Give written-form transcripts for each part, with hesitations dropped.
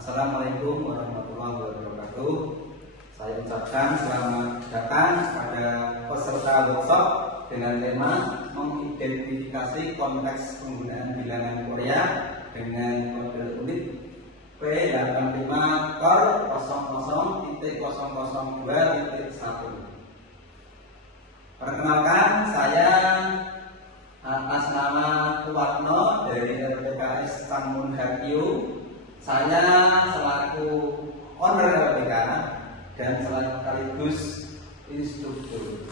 Assalamualaikum warahmatullahi wabarakatuh. Saya ucapkan selamat datang pada peserta workshop dengan tema mengidentifikasi konteks penggunaan bilangan Korea dengan kode unit P85 Core 00.002.1. Perkenalkan, saya atas nama Kuatno dari LPKS Cangmun Harkio. Saya selaku owner LPK dan sekaligus instruktur.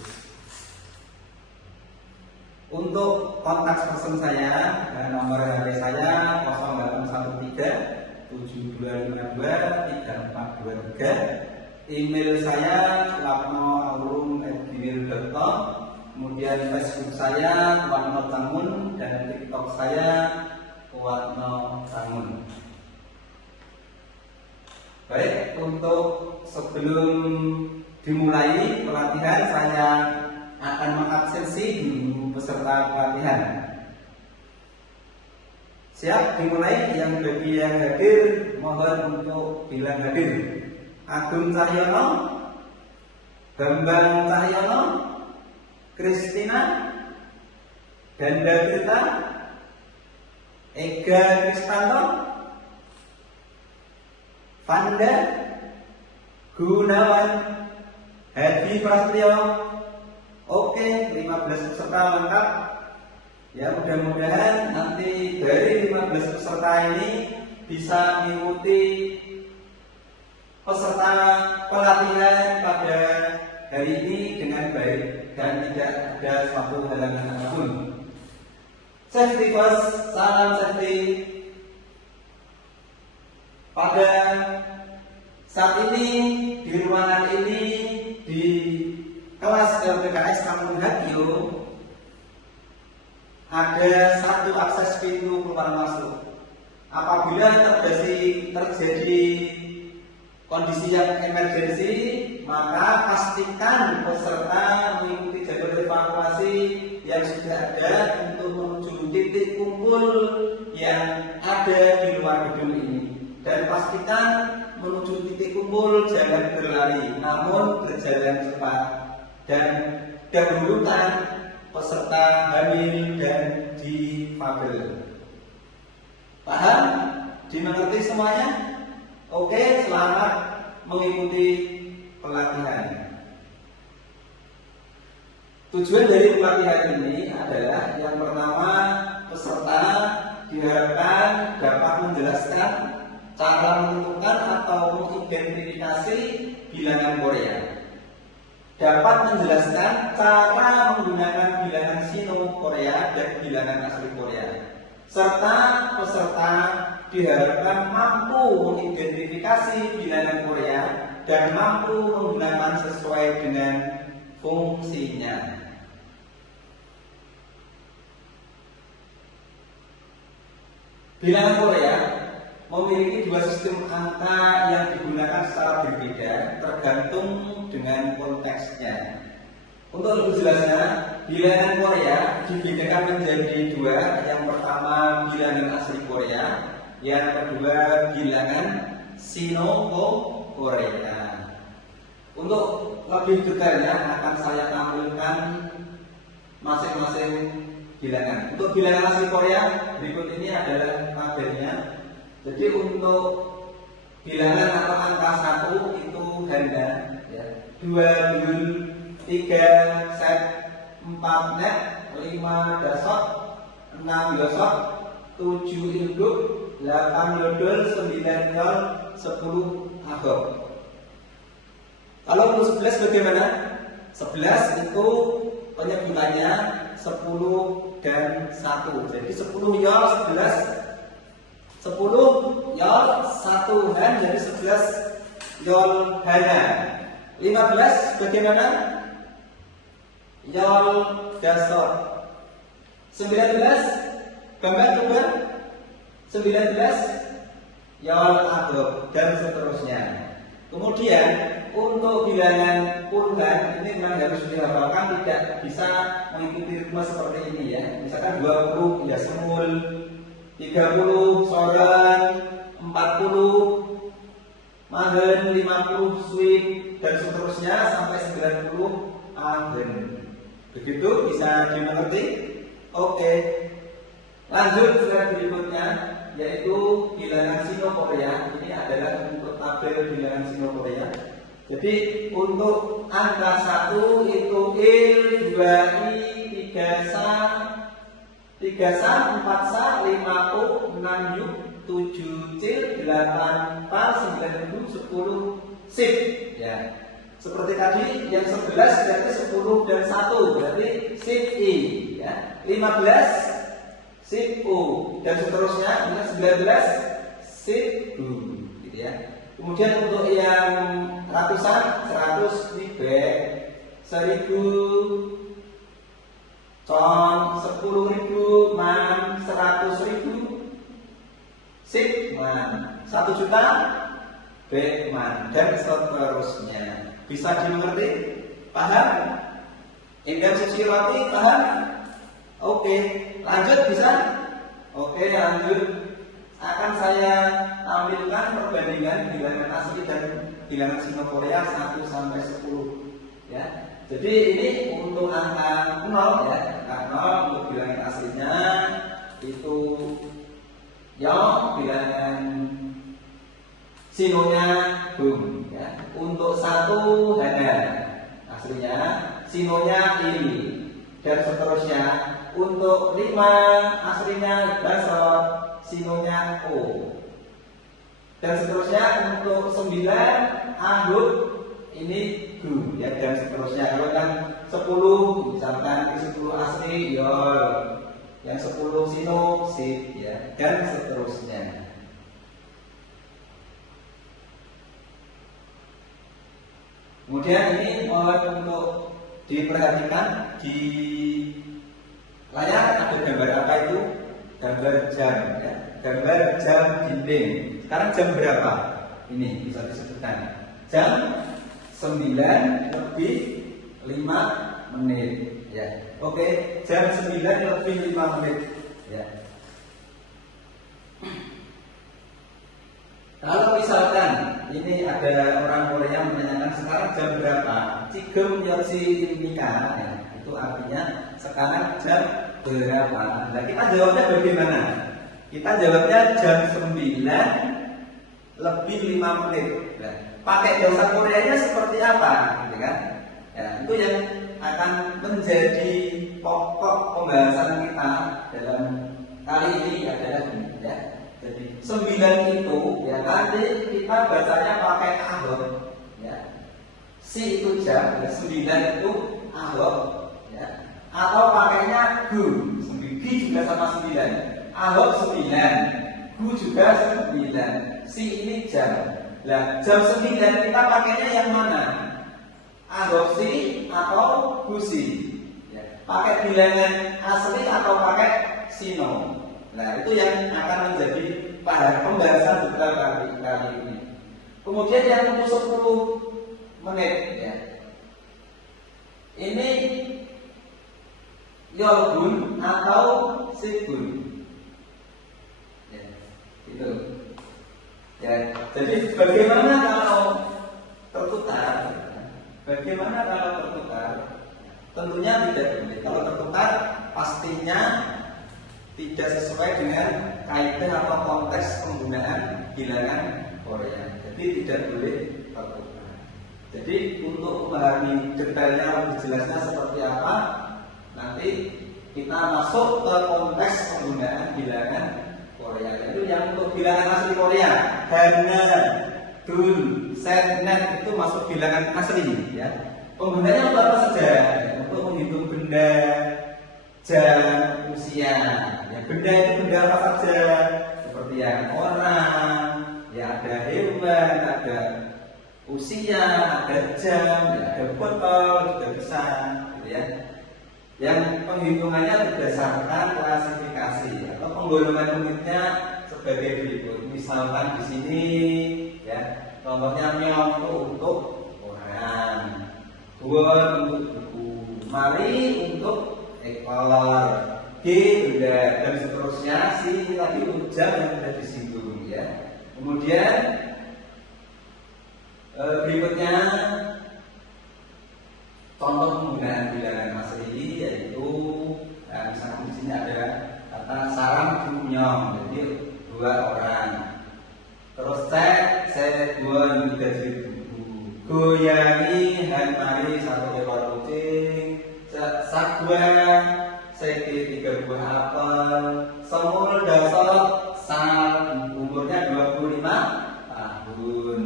Untuk kontak person saya dan nomor HP saya 0813 7252 3423. Email saya lapno@gmail.com. Kemudian Facebook saya Kuatno Cangmun dan TikTok saya Kuatno Cangmun. Baik, untuk sebelum dimulai pelatihan, saya akan mengabsensi peserta pelatihan. Siap dimulai? Yang bagi yang hadir mohon untuk bilang hadir. Agung Cahyono, Bambang Cahyono, Kristina, Danda Grita, Ega Kristanto, Panda, Gunawan, Hadi Prastio. Oke, 15 peserta lengkap. Ya, mudah-mudahan nanti dari 15 peserta ini bisa mengikuti peserta pelatihan pada hari ini dengan baik dan tidak ada suatu halangan apapun. Safety first, salam safety. Pada saat ini di ruangan ini di kelas LPKS Cangmun Harkio ada satu akses pintu keluar masuk. Apabila terjadi kondisi yang emergensi, maka pastikan peserta mengikuti jalur evakuasi yang sudah ada untuk menuju titik kumpul yang ada di luar gedung ini. Dan pastikan menuju titik kumpul jangan berlari, namun berjalan cepat dan dahulukan peserta hamil dan difabel. Paham? Dimengerti semuanya? Oke, selamat mengikuti pelatihan. Tujuan dari pelatihan ini adalah yang pertama, peserta diharapkan dapat menjelaskan cara menentukan atau mengidentifikasi bilangan Korea, dapat menjelaskan cara menggunakan bilangan Sino Korea dan bilangan asli Korea, serta peserta diharapkan mampu mengidentifikasi bilangan Korea dan mampu menggunakan sesuai dengan fungsinya. Bilangan Korea memiliki dua sistem angka yang digunakan secara berbeda tergantung dengan konteksnya. Untuk lebih jelasnya, bilangan Korea dibedakan menjadi dua. Yang pertama bilangan asli Korea, yang kedua bilangan Sino-Korea. Untuk lebih detailnya akan saya tampilkan masing-masing bilangan. Untuk bilangan asli Korea berikut ini adalah tabelnya. Jadi untuk bilangan atau angka 1 itu ganda, ya. 2 dul, 3 set, 4 net, 5 dasot, 6 yosot, 7 induk, 8 yodol, 9 yol, 10 agok. Kalau untuk 11 bagaimana? 11 itu penyebutannya 10 dan 1. Jadi 10 yol, 10 yol 1 han, jadi 11 yol hana. 15 bagaimana? Yol dasot. 19 gambar coba. 19 yol agok dan seterusnya. Kemudian untuk bilangan puluhan ini memang harus dihafalkan, tidak bisa mengikuti ritme seperti ini ya. Misalkan 20 ya semul, 30 soran, 40 dan seterusnya sampai 90 aden. Begitu bisa dimengerti? Oke. Lanjut slide berikutnya, yaitu bilangan Sino-Korea. Ini adalah untuk tabel bilangan Sino-Korea. Jadi untuk angka 1 itu il, 2i, 3sa, 3sa, 4sa, 5u, 6u, 7c, 8pa, 9u, 10 sip. Ya. Seperti tadi yang 11 berarti 10 dan 1 berarti sip i, ya. 15 sip u dan seterusnya, 19 sip u, gitu ya. Kemudian untuk yang ratusan, 100 ribu, 1000 con, 10.000 man, 100.000 sip man, 1 juta b man, dan seterusnya. Bisa dimengerti? Paham? Indra Suciwati paham? Oke, lanjut bisa? Oke, lanjut. Akan saya tampilkan perbandingan bilangan asli dan bilangan Sino-Korea 1 sampai 10. Ya. Jadi ini untuk angka 0 ya. Angka 0 untuk bilangan aslinya itu yang bilangan Sinonya bum ya. Untuk 1 hana aslinya, Sinonya ini dan seterusnya. Untuk 5 aslinya dasar, Sinonya o. Dan seterusnya untuk 9 ahud ini gu ya, dan seterusnya. Kalau yang 10 misalkan 10 asli yol, yang 10 sino sip ya, dan seterusnya. Kemudian ini mohon untuk diperhatikan di layar ada gambar apa itu? Gambar jam ya. Gambar jam dinding. Sekarang jam berapa? Ini bisa disebutkan. Jam 9 lebih 5 menit ya. Oke, jam 9 lebih 5 menit ya. Kalau misalkan ini ada orang Korea menanyakan sekarang jam berapa? Cigem nyorsi nikah ya. Itu artinya sekarang jam berapa? Nah, kita jawabnya bagaimana? Kita jawabnya jam 9 lebih 5 menit. Nah, pakai bahasa Koreanya seperti apa? Gitu kan? Ya, itu yang akan menjadi pokok pembahasan kita dalam kali ini adalah ini ya. Jadi 9 itu ya nanti kita bacanya pakai ahok ya. Si itu jam, ya, 9 itu ahok ya. Atau pakainya gu, gi juga sama 9. Ahok 9, gu juga 9. Si ini jam. Nah, jam 9 kita pakainya yang mana? Ahok si atau gusi ya. Pakai bilangan asli atau pakai sino. Nah, itu yang akan menjadi pembahasan kita kali ini. Kemudian yang untuk 10 menit ya. Ini yolgun atau sibun. Ya, itu. Ya, jadi bagaimana kalau tertukar? Bagaimana kalau tertukar? Tentunya tidak boleh. Kalau tertukar pastinya tidak sesuai dengan kaidah atau konteks penggunaan bilangan Korea. Jadi tidak boleh tertukar. Jadi untuk memahami detailnya lebih jelasnya seperti apa, nanti kita masuk ke konteks penggunaan bilangan Korea. Yaitu yang untuk bilangan asli Korea, hana, dul, set, net itu masuk bilangan asli. Ya. Penggunaannya untuk apa saja? Untuk menghitung benda, jam, usia. Ya, benda itu benda apa saja? Seperti yang orang, ya ada hewan, ada usia, ada jam, ya, ada botol, juga bisa, gitu ya. Yang penghitungannya berdasarkan klasifikasi atau penggolongan unitnya sebagai berikut. Misalkan di sini, ya, contohnya myong itu untuk orang, buat untuk buku, mari untuk ekor, G benda dan seterusnya. Si tadi jam yang sudah disinggung ya. Kemudian berikutnya orang. Terus cek buan 3 ribu. Goyangi mari 1 ekor kucing. Sagwa seki 3 buah apel. Semul dasar sal umurnya 25 tahun.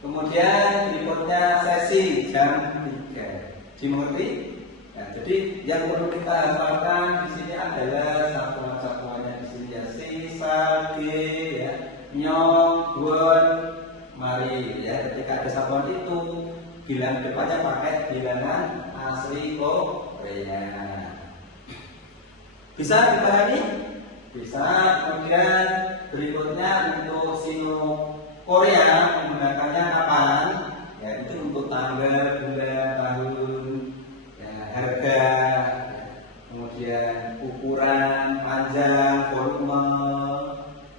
Kemudian berikutnya sesi jam 3. Dimengerti? Nah, jadi yang perlu kita hafalkan di sini adalah satuan-satuannya di sini ya, si, sa, ge, ya, nyong, buan, mari. Ya, ketika ada satuan itu, bilangan depannya pakai bilangan asli Korea. Bisa dipahami? Bisa. Kemudian berikutnya untuk sino Korea menggunakannya kapan? Ya, itu untuk tanggal, bulan, tahun, ya, harga, kemudian ukuran, panjang, volume,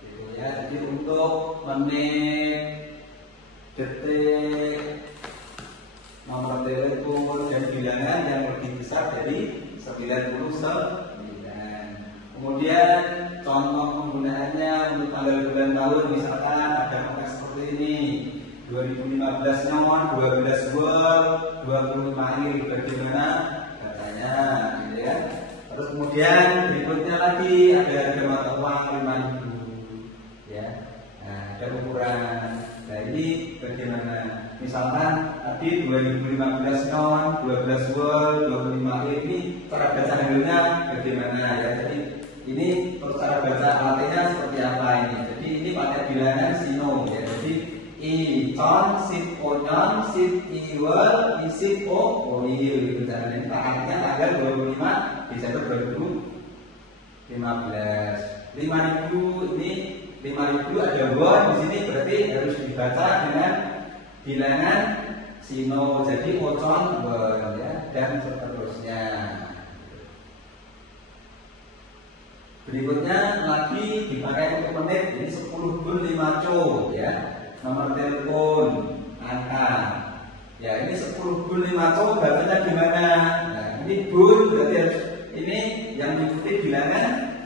gitu ya. Jadi untuk menit, detik, nomor telepon dan bilangan yang lebih besar dari 99. Kemudian contoh penggunaannya untuk tanggal bulan tahun, misalkan ada konteks seperti ini 2015 nyon, 12 bulan, 25 akhir, bagaimana katanya, gitu ya. Terus kemudian berikutnya lagi ada harga mata uang 5.000, ya. Nah, ada ukuran. Nah, ini bagaimana? Misalkan tadi 2015 nyon, 12 bulan, 25 akhir, ini cara baca handlenya bagaimana ya? Jadi ini cara baca alatnya seperti apa ini? Jadi ini pakai bilangan sino ya. Jadi i ton sip onyon sip iwal isip o oil gitu. Dan ini tanggalnya tanggal 25 Desember 2015. 5.000 ini 5.000 ada won di sini, berarti harus dibaca dengan bilangan sino. Jadi ocon won ya, dan seterusnya. Berikutnya lagi dipakai untuk menit, ini 10 gun 5 co ya. Nomor telepon, angka. Ya, ini 10 gun 5 co bacanya gimana? Nah, ini gun berarti harus ini yang mengikuti bilangan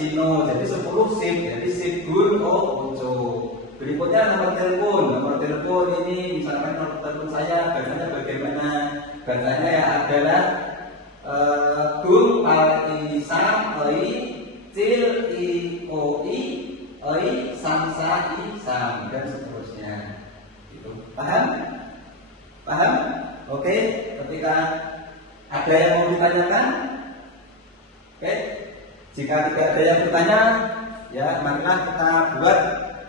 sino. Jadi 10 sip, jadi sip gun co. Berikutnya nomor telepon ini misalkan nomor telepon saya bacanya bagaimana? Bacanya ya adalah gung al isam oi cil i o i oi sam sa i sam dan seterusnya. Itu paham? Oke. Ketika ada yang mau ditanyakan, oke. Jika tidak ada yang bertanya, ya marilah kita buat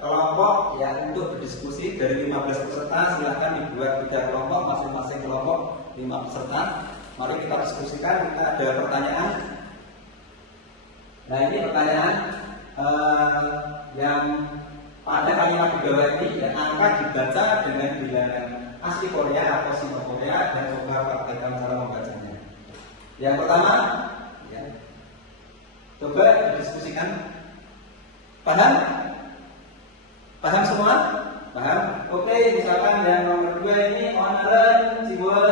kelompok ya untuk berdiskusi. Dari 15 peserta silahkan dibuat 3 kelompok, masing-masing kelompok 5 peserta. Mari kita diskusikan, kita ada pertanyaan. Nah, ini pertanyaan yang pada kalimat di bawah ini ya, angka dibaca dengan bilangan asli Korea atau sino Korea, dan coba praktekkan cara membacanya. Yang pertama, ya, coba diskusikan. Paham? Paham semua? Paham? Oke, misalkan yang nomor 2 ini onaran siwal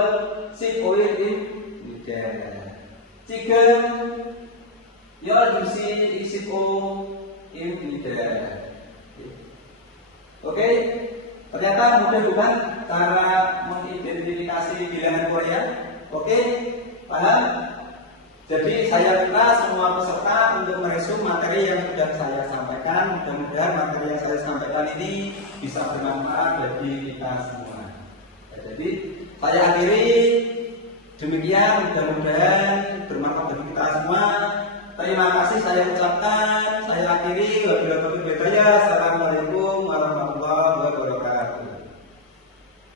sip oil in Nigeria. 3 ya diisi isip o in Nigeria. Oke, ternyata mudah bukan cara mengidentifikasi bilangan Korea. Oke, paham? Jadi saya minta semua peserta untuk meresum materi yang sudah saya sampaikan. Mudah-mudahan materi yang saya sampaikan ini bisa bermanfaat bagi kita semua. Ya, jadi saya akhiri demikian, mudah-mudahan bermanfaat bagi kita semua. Terima kasih saya ucapkan. Saya akhiri. Wabillahi taufiq wal hidayah. Assalamualaikum.